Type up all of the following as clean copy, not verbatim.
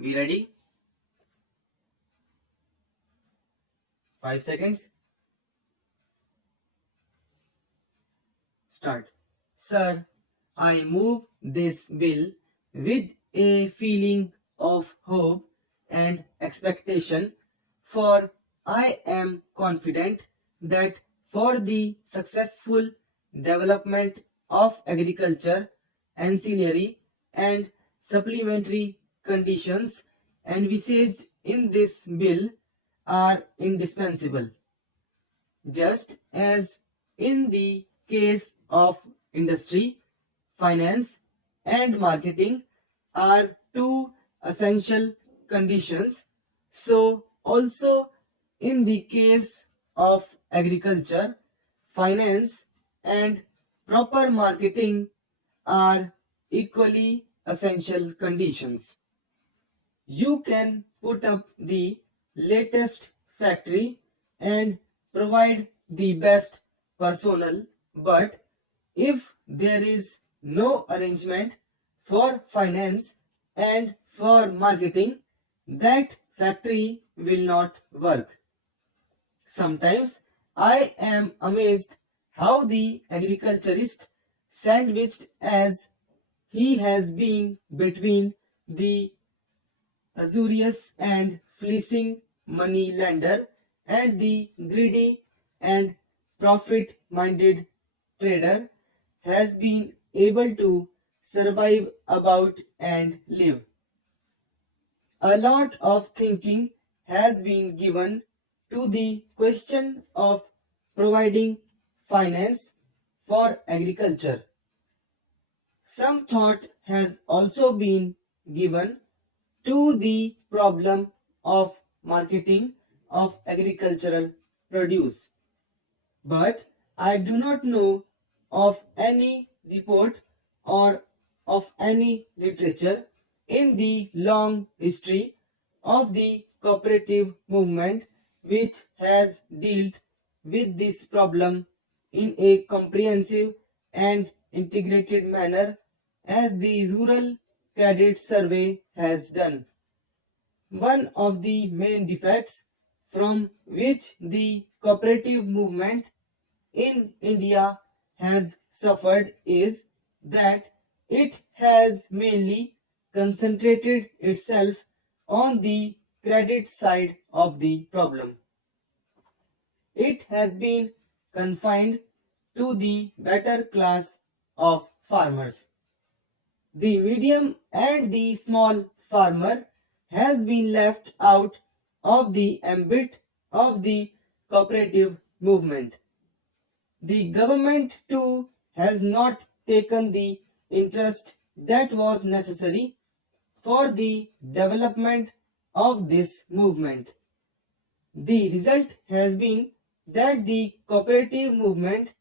Be ready. 5 seconds. Start. Sir, I move this bill with a feeling of hope and expectation, for I am confident that for the successful development of agriculture, ancillary and supplementary conditions envisaged in this bill are indispensable. Just as in the case of industry, finance and marketing are two essential conditions, so also in the case of agriculture, finance and proper marketing are equally essential conditions. You can put up the latest factory and provide the best personnel, but if there is no arrangement for finance and for marketing, that factory will not work. Sometimes I am amazed how the agriculturist, sandwiched as he has been between the usurious and fleecing money lender and the greedy and profit-minded trader, has been able to survive about and live. A lot of thinking has been given to the question of providing finance for agriculture. Some thought has also been given to the problem of marketing of agricultural produce. But I do not know of any report or of any literature in the long history of the cooperative movement which has dealt with this problem in a comprehensive and integrated manner as the Rural Credit Survey has done. One of the main defects from which the cooperative movement in India has suffered is that it has mainly concentrated itself on the credit side of the problem. It has been confined to the better class of farmers. The medium and the small farmer has been left out of the ambit of the cooperative movement. The government too has not taken the interest that was necessary for the development of this movement. The result has been that the cooperative movement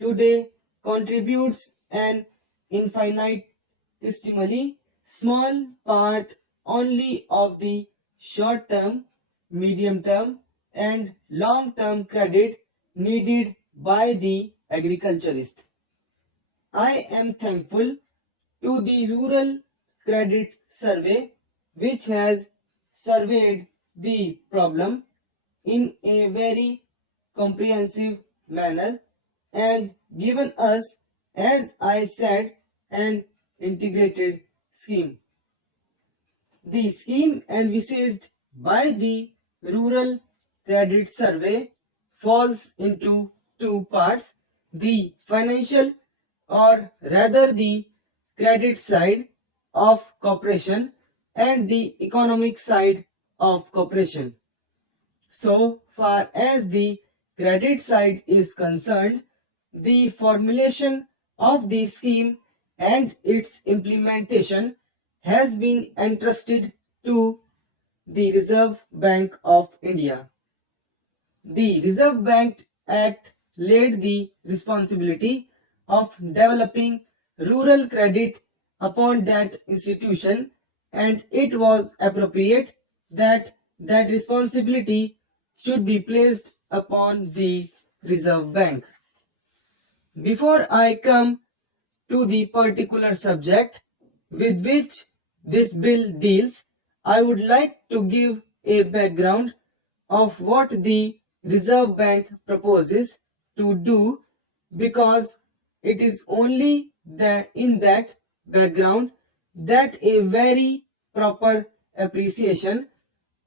today contributes an infinitesimally small part only of the short-term, medium-term and long-term credit needed by the agriculturist. I am thankful to the Rural Credit Survey which has surveyed the problem in a very comprehensive manner and given us, as I said, an integrated scheme. The scheme envisaged by the Rural Credit Survey falls into two parts: the financial, or rather the credit side of cooperation, and the economic side of cooperation. So far as the credit side is concerned, the formulation of the scheme and its implementation has been entrusted to the Reserve Bank of India. The Reserve Bank Act laid the responsibility of developing rural credit upon that institution, and it was appropriate that that responsibility should be placed upon the Reserve Bank. Before I come to the particular subject with which this bill deals, I would like to give a background of what the Reserve Bank proposes to do, because it is only in that background that a very proper appreciation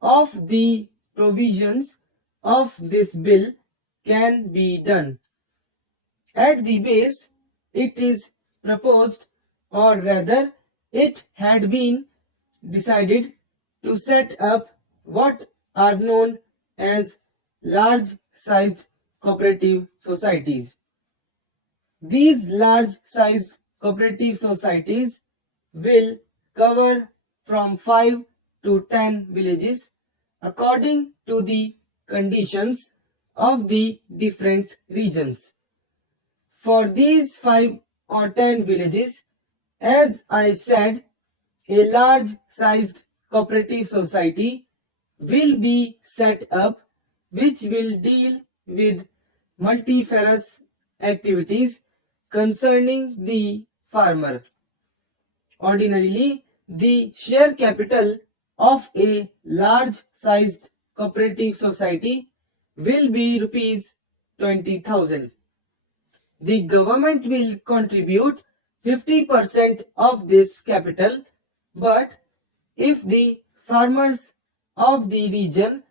of the provisions of this bill can be done. At the base, it is proposed, or rather, it had been decided to set up what are known as large-sized cooperative societies. These large-sized cooperative societies will cover from 5 to 10 villages according to the conditions of the different regions. For these 5 or 10 villages, as I said, a large-sized cooperative society will be set up which will deal with multifarious activities concerning the farmer. Ordinarily, the share capital of a large-sized cooperative society will be rupees 20,000. The government will contribute 50% of this capital, but if the farmers of the region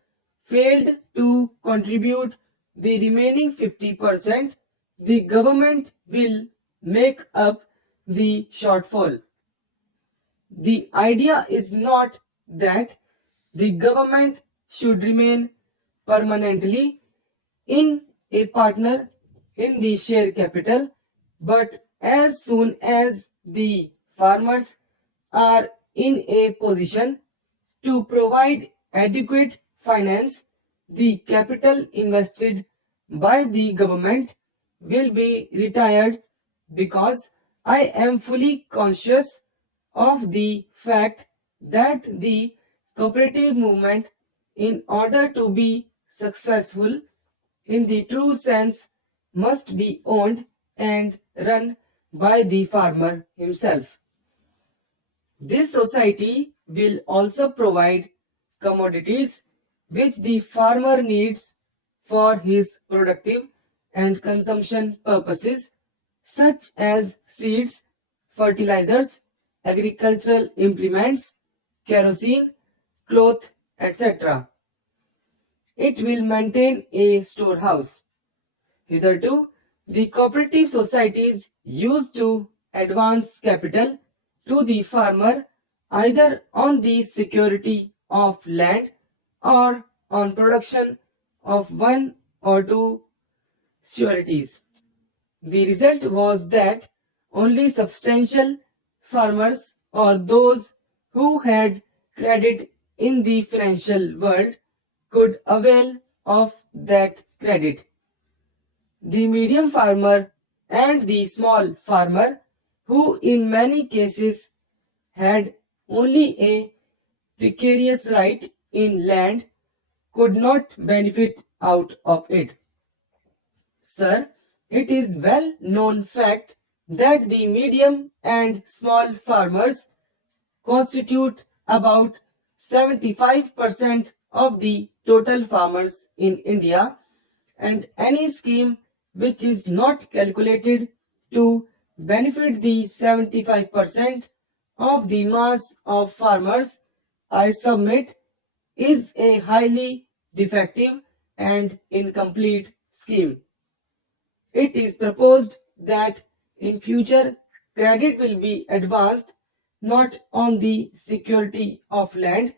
failed to contribute the remaining 50%, the government will make up the shortfall. The idea is not that the government should remain permanently in a partner in the share capital, but as soon as the farmers are in a position to provide adequate finance, the capital invested by the government will be retired, because I am fully conscious of the fact that the cooperative movement, in order to be successful in the true sense, must be owned and run by the farmer himself. This society will also provide commodities which the farmer needs for his productive and consumption purposes, such as seeds, fertilizers, agricultural implements, kerosene, cloth, etc. It will maintain a storehouse. Hitherto, the cooperative societies used to advance capital to the farmer either on the security of land or on production of one or two sureties. The result was that only substantial farmers, or those who had credit in the financial world, could avail of that credit. The medium farmer and the small farmer, who in many cases had only a precarious right in land, could not benefit out of it. Sir, it is well known fact that the medium and small farmers constitute about 75% of the total farmers in India, and any scheme which is not calculated to benefit the 75% of the mass of farmers, I submit, is a highly defective and incomplete scheme. It is proposed that in future credit will be advanced not on the security of land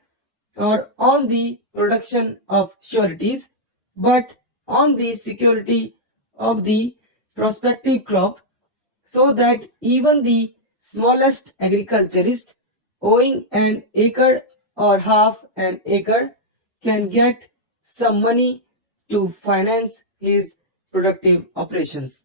or on the production of sureties, but on the security of the prospective crop, so that even the smallest agriculturist owing an acre or half an acre can get some money to finance his productive operations.